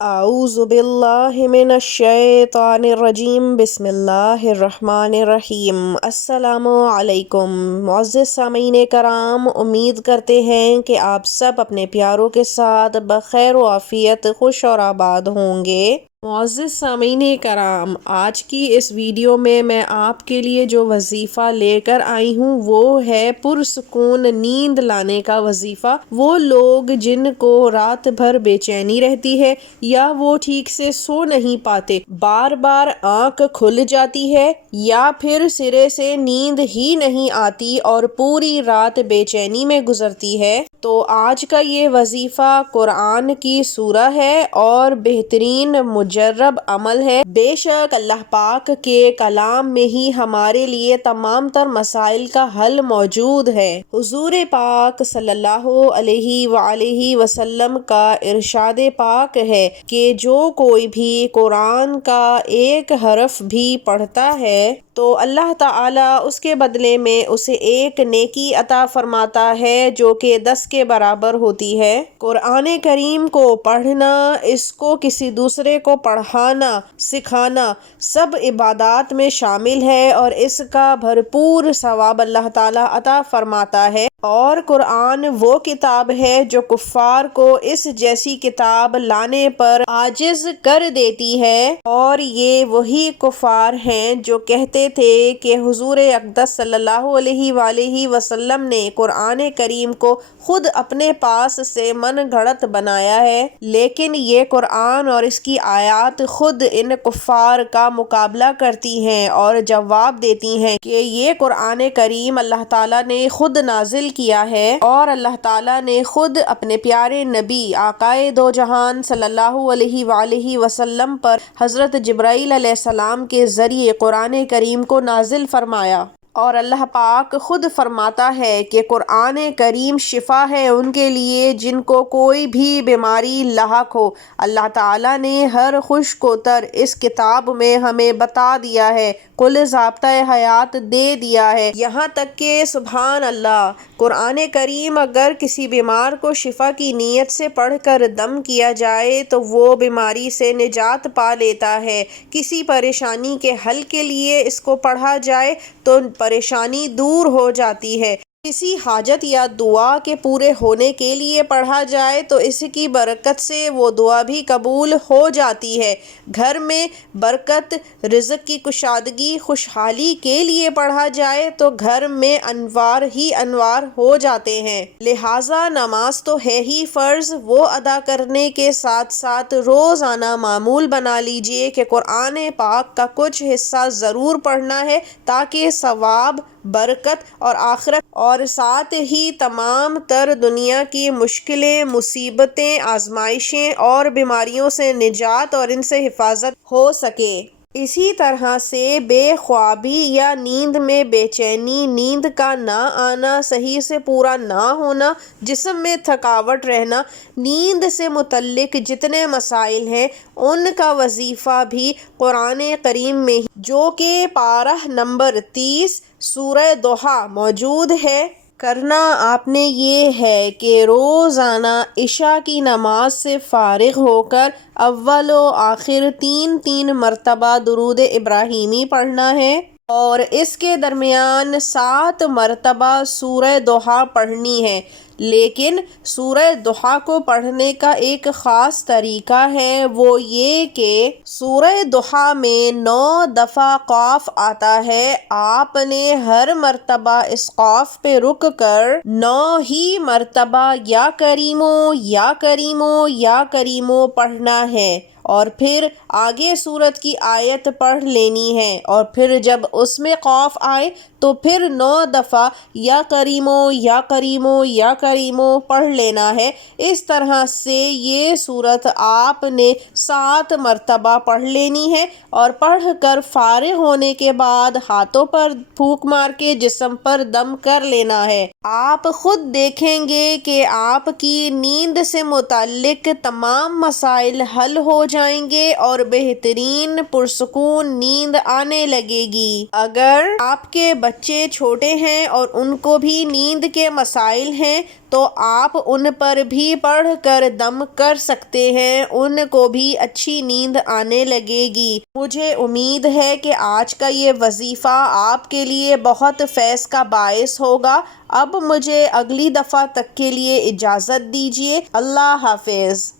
اعوذ باللہ من الشیطان الرجیم بسم اللہ الرحمن الرحیم۔ السلام علیکم معزز سامعین کرام، امید کرتے ہیں کہ آپ سب اپنے پیاروں کے ساتھ بخیر و عافیت خوش اور آباد ہوں گے۔ معزز سامعین کرام، آج کی اس ویڈیو میں آپ کے لیے جو وظیفہ لے کر آئی ہوں وہ ہے پرسکون نیند لانے کا وظیفہ۔ وہ لوگ جن کو رات بھر بے چینی رہتی ہے یا وہ ٹھیک سے سو نہیں پاتے، بار بار آنکھ کھل جاتی ہے یا پھر سرے سے نیند ہی نہیں آتی اور پوری رات بے چینی میں گزرتی ہے، تو آج کا یہ وظیفہ قرآن کی سورہ ہے اور بہترین مجرب عمل ہے۔ بے شک اللہ پاک کے کلام میں ہی ہمارے لیے تمام تر مسائل کا حل موجود ہے۔ حضور پاک صلی اللہ علیہ وآلہ وسلم کا ارشاد پاک ہے کہ جو کوئی بھی قرآن کا ایک حرف بھی پڑھتا ہے تو اللہ تعالیٰ اس کے بدلے میں اسے ایک نیکی عطا فرماتا ہے جو کہ 10 کے برابر ہوتی ہے۔ قرآن کریم کو پڑھنا، اس کو کسی دوسرے کو پڑھانا، سکھانا سب عبادات میں شامل ہے اور اس کا بھرپور ثواب اللہ تعالیٰ عطا فرماتا ہے۔ اور قرآن وہ کتاب ہے جو کفار کو اس جیسی کتاب لانے پر عاجز کر دیتی ہے، اور یہ وہی کفار ہیں جو کہتے تھے کہ حضور اقدس صلی اللہ علیہ وآلہ وسلم نے قرآن کریم کو خود اپنے پاس سے من گھڑت بنایا ہے، لیکن یہ قرآن اور اس کی آیات خود ان کفار کا مقابلہ کرتی ہیں اور جواب دیتی ہیں کہ یہ قرآن کریم اللہ تعالیٰ نے خود نازل کیا ہے اور اللہ تعالیٰ نے خود اپنے پیارے نبی آقائے دو جہان صلی اللہ علیہ وآلہ وسلم پر حضرت جبرائیل علیہ السلام کے ذریعے قرآن کریم کو نازل فرمایا۔ اور اللہ پاک خود فرماتا ہے کہ قرآن کریم شفا ہے ان کے لیے جن کو کوئی بھی بیماری لاحق ہو۔ اللہ تعالیٰ نے ہر خشک و تر اس کتاب میں ہمیں بتا دیا ہے، کل ضابطۂ حیات دے دیا ہے، یہاں تک کہ سبحان اللہ قرآن کریم اگر کسی بیمار کو شفا کی نیت سے پڑھ کر دم کیا جائے تو وہ بیماری سے نجات پا لیتا ہے۔ کسی پریشانی کے حل کے لیے اس کو پڑھا جائے تو پریشانی دور ہو جاتی ہے۔ کسی حاجت یا دعا کے پورے ہونے کے لیے پڑھا جائے تو اس کی برکت سے وہ دعا بھی قبول ہو جاتی ہے۔ گھر میں برکت، رزق کی کشادگی، خوشحالی کے لیے پڑھا جائے تو گھر میں انوار ہی انوار ہو جاتے ہیں۔ لہٰذا نماز تو ہے ہی فرض، وہ ادا کرنے کے ساتھ ساتھ روزانہ معمول بنا لیجئے کہ قرآن پاک کا کچھ حصہ ضرور پڑھنا ہے تاکہ ثواب، برکت اور آخرت اور ساتھ ہی تمام تر دنیا کی مشکلیں، مصیبتیں، آزمائشیں اور بیماریوں سے نجات اور ان سے حفاظت ہو سکے۔ اسی طرح سے بے خوابی یا نیند میں بے چینی، نیند کا نہ آنا، صحیح سے پورا نہ ہونا، جسم میں تھکاوٹ رہنا، نیند سے متعلق جتنے مسائل ہیں ان کا وظیفہ بھی قرآن کریم میں ہی جو کہ پارہ نمبر 30 سورہ ضحیٰ موجود ہے۔ کرنا آپ نے یہ ہے کہ روزانہ عشاء کی نماز سے فارغ ہو کر اول و آخر 3 مرتبہ درود ابراہیمی پڑھنا ہے اور اس کے درمیان 7 مرتبہ سورہ ضحیٰ پڑھنی ہے۔ لیکن سورہ ضحیٰ کو پڑھنے کا ایک خاص طریقہ ہے، وہ یہ کہ سورہ ضحیٰ میں 9 دفعہ قاف آتا ہے، آپ نے ہر مرتبہ اس قاف پہ رک کر 9 ہی مرتبہ یا کریمو یا کریمو یا کریمو پڑھنا ہے اور پھر آگے سورت کی آیت پڑھ لینی ہے، اور پھر جب اس میں قاف آئے تو پھر 9 دفعہ یا کریمو یا کریمو یا کریمو پڑھ لینا ہے۔ اس طرح سے یہ سورت آپ نے 7 مرتبہ پڑھ لینی ہے اور پڑھ کر فارغ ہونے کے بعد ہاتھوں پر پھونک مار کے جسم پر دم کر لینا ہے۔ آپ خود دیکھیں گے کہ آپ کی نیند سے متعلق تمام مسائل حل ہو جائیں گے اور بہترین پرسکون نیند آنے لگے گی۔ اگر آپ کے بچے چھوٹے ہیں اور ان کو بھی نیند کے مسائل ہیں تو آپ ان پر بھی پڑھ کر دم کر سکتے ہیں، ان کو بھی اچھی نیند آنے لگے گی۔ مجھے امید ہے کہ آج کا یہ وظیفہ آپ کے لیے بہت فیض کا باعث ہوگا۔ اب مجھے اگلی دفعہ تک کے لیے اجازت دیجیے۔ اللہ حافظ۔